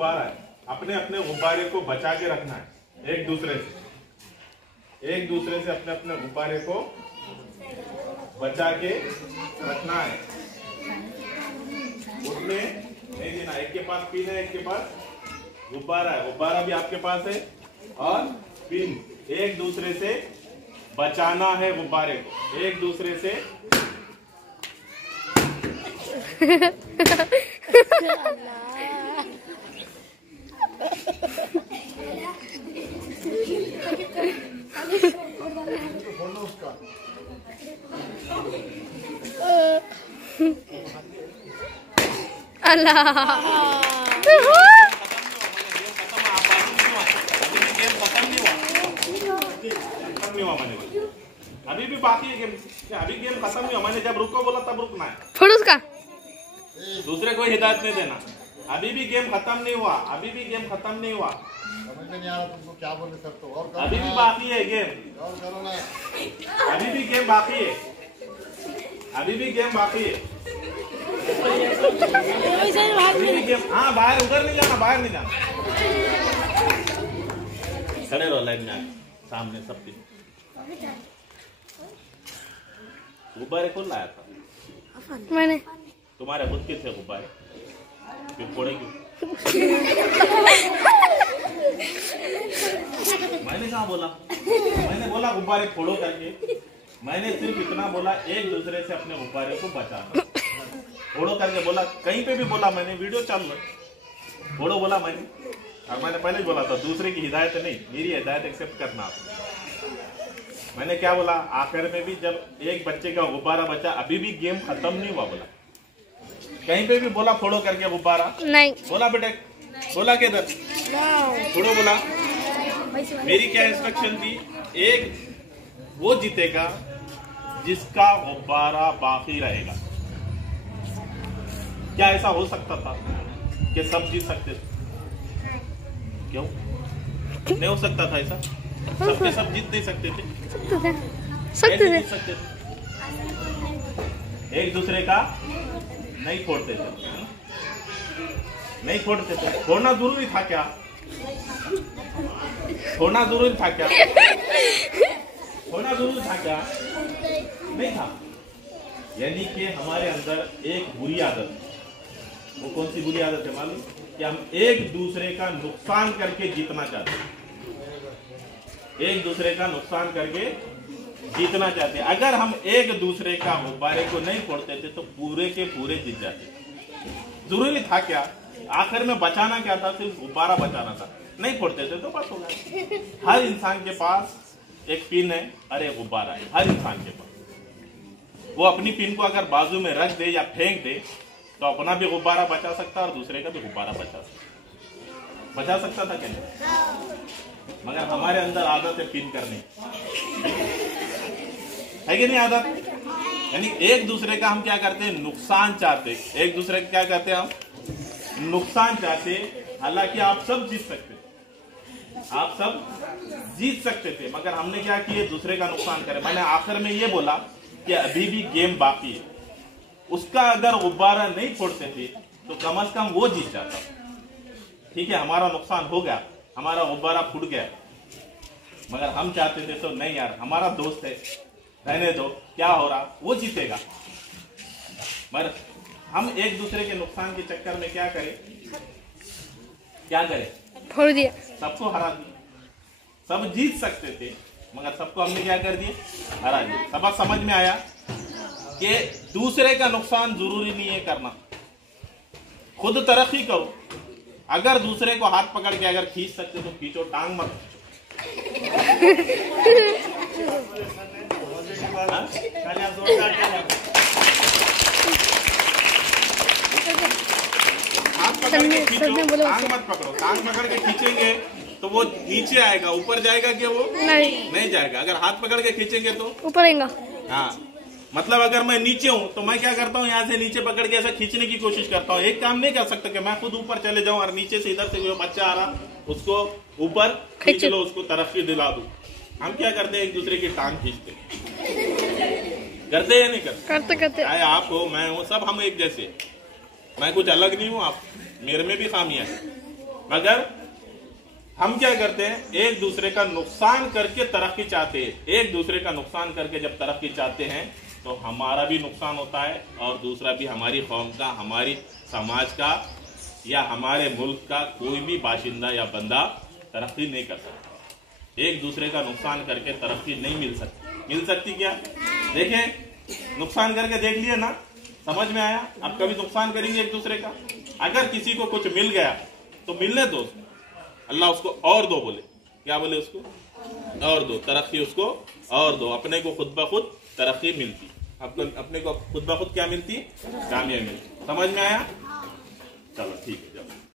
गुब्बारा है, अपने अपने गुब्बारे को बचा के रखना है एक दूसरे से अपने अपने गुब्बारे को बचा के रखना है। उसमें नहीं देना, एक के पास पिन है, एक के पास गुब्बारा है, गुब्बारा भी आपके पास है और पिन, एक दूसरे से बचाना है गुब्बारे को, एक दूसरे से अभी भी बाकी है गेम, अभी गेम खत्म नहीं हुआ। मैंने जब रुको बोला तब रुकना है, छोड़ो उसका, दूसरे को हिदायत नहीं देना। अभी भी गेम खत्म नहीं हुआ, अभी भी गेम खत्म नहीं हुआ, समझ में नहीं आ रहा तुमको क्या बोले सर। तो और अभी भी बाकी है गेम, और करो ना, अभी भी गेम बाकी है, अभी भी गेम बाकी है, अभी भी गेम। हाँ बाहर, उधर नहीं जाना, बाहर नहीं जाना, खड़े रहो लाइन में सामने सबके। गुब्बारे कौन लाया था? मैंने। तुम्हारे खुद के थे गुब्बारे, फिर फोड़े क्यों? मैंने कहा बोला, मैंने बोला गुब्बारे फोड़ो करके, मैंने सिर्फ इतना बोला एक दूसरे से अपने गुब्बारे को बचाना, फोड़ो करके बोला। कहीं पे भी बोला मैंने, वीडियो चालू है, फोड़ो बोला मैंने, और मैंने पहले ही बोला था दूसरे की हिदायत नहीं, मेरी हिदायत एक्सेप्ट करना आप। मैंने क्या बोला आखिर में भी, जब एक बच्चे का गुब्बारा बचा, अभी भी गेम खत्म नहीं हुआ बोला। कहीं पे भी बोला फोड़ो करके गुब्बारा नहीं बोला, बेटे बोला के इधर फोड़ो बोला। मेरी क्या इंस्ट्रक्शन थी, एक वो जीतेगा जिसका गुब्बारा बाकी रहेगा। क्या ऐसा हो सकता था कि सब जीत सकते थे? क्यों नहीं हो सकता था ऐसा? सबके सब जीत नहीं सकते थे, कैसे जीत सकते थे? एक दूसरे का नहीं फोड़ते थे, नहीं फोड़ते थे। फोड़ना जरूरी था क्या? फोड़ना जरूरी था क्या? फोड़ना जरूरी था क्या? नहीं था। यानी कि हमारे अंदर एक बुरी आदत, वो कौन सी बुरी आदत है मालूम? कि हम एक दूसरे का नुकसान करके जीतना चाहते हैं, एक दूसरे का नुकसान करके जीतना चाहते हैं। अगर हम एक दूसरे का गुब्बारे को नहीं फोड़ते थे तो पूरे के पूरे जीत जाते। जरूरी था क्या? आखिर में बचाना क्या था? सिर्फ गुब्बारा बचाना था। नहीं फोड़ते थे तो बस हो गया। हर इंसान के पास एक पिन है, अरे गुब्बारा है हर इंसान के पास। वो अपनी पिन को अगर बाजू में रख दे या फेंक दे तो अपना भी गुब्बारा बचा सकता और दूसरे का भी गुब्बारा बचा सकता था क्या? मगर हमारे अंदर आदत है पिन करने, है कि नहीं आदत? यानी एक दूसरे का हम क्या करते हैं, नुकसान चाहते। एक दूसरे का क्या कहते हैं हम, नुकसान चाहते। हालांकि आप सब जीत सकते, आप सब जीत सकते थे, मगर हमने क्या किया, दूसरे का नुकसान करे। मैंने आखिर में ये बोला कि अभी भी गेम बाकी है, उसका अगर गुब्बारा नहीं फोड़ते थे तो कम से कम वो जीत जाता। ठीक है, हमारा नुकसान हो गया, हमारा गुब्बारा फूट गया, मगर हम चाहते थे तो नहीं यार हमारा दोस्त है, रहने दो, क्या हो रहा, वो जीतेगा। मगर हम एक दूसरे के नुकसान के चक्कर में क्या करें, फोड़ दिया, सबको हरा दिया। सब जीत सकते थे मगर सबको हमने क्या कर दिया, हरा दिया। सबक समझ में आया कि दूसरे का नुकसान जरूरी नहीं है करना, खुद तरक्की करो। अगर दूसरे को हाथ पकड़ के अगर खींच सकते तो खींचो, टांग मत। हाथ पकड़ के खींचो, टांग मत पकड़ो। टांग पकड़ के खींचेंगे तो वो नीचे आएगा, ऊपर जाएगा क्या? वो नहीं जाएगा। अगर हाथ पकड़ के खींचेंगे तो ऊपर आएगा। हाँ, मतलब अगर मैं नीचे हूं तो मैं क्या करता हूँ, यहाँ से नीचे पकड़ के ऐसा खींचने की कोशिश करता हूँ। एक काम नहीं कर सकता कि मैं खुद ऊपर चले जाऊं और नीचे से इधर से जो बच्चा आ रहा उसको ऊपर खींच लो, उसको तरक्की दिला दूं। हम क्या करते हैं, एक दूसरे की टांग खींचते, करते या नहीं करते? करते। चाहे आप हो, मैं हूँ, सब हम एक जैसे। मैं कुछ अलग नहीं हूँ, आप मेरे में भी खामियां है, मगर हम क्या करते हैं, एक दूसरे का नुकसान करके तरक्की चाहते हैं। एक दूसरे का नुकसान करके जब तरक्की चाहते हैं तो हमारा भी नुकसान होता है और दूसरा भी, हमारी कौम का, हमारी समाज का या हमारे मुल्क का कोई भी बाशिंदा या बंदा तरक्की नहीं कर सकता। एक दूसरे का नुकसान करके तरक्की नहीं मिल सकती क्या? देखें, नुकसान करके देख लिए ना, समझ में आया? अब कभी नुकसान करेंगे एक दूसरे का? अगर किसी को कुछ मिल गया तो मिलने दो, अल्लाह उसको और दो बोले। क्या बोले? उसको और दो, तरक्की उसको और दो। अपने को खुद ब खुद तरक्की मिलती, अपने को खुद ब खुद क्या मिलती? कामयाबी मिलती। समझ में आया? चलो ठीक है।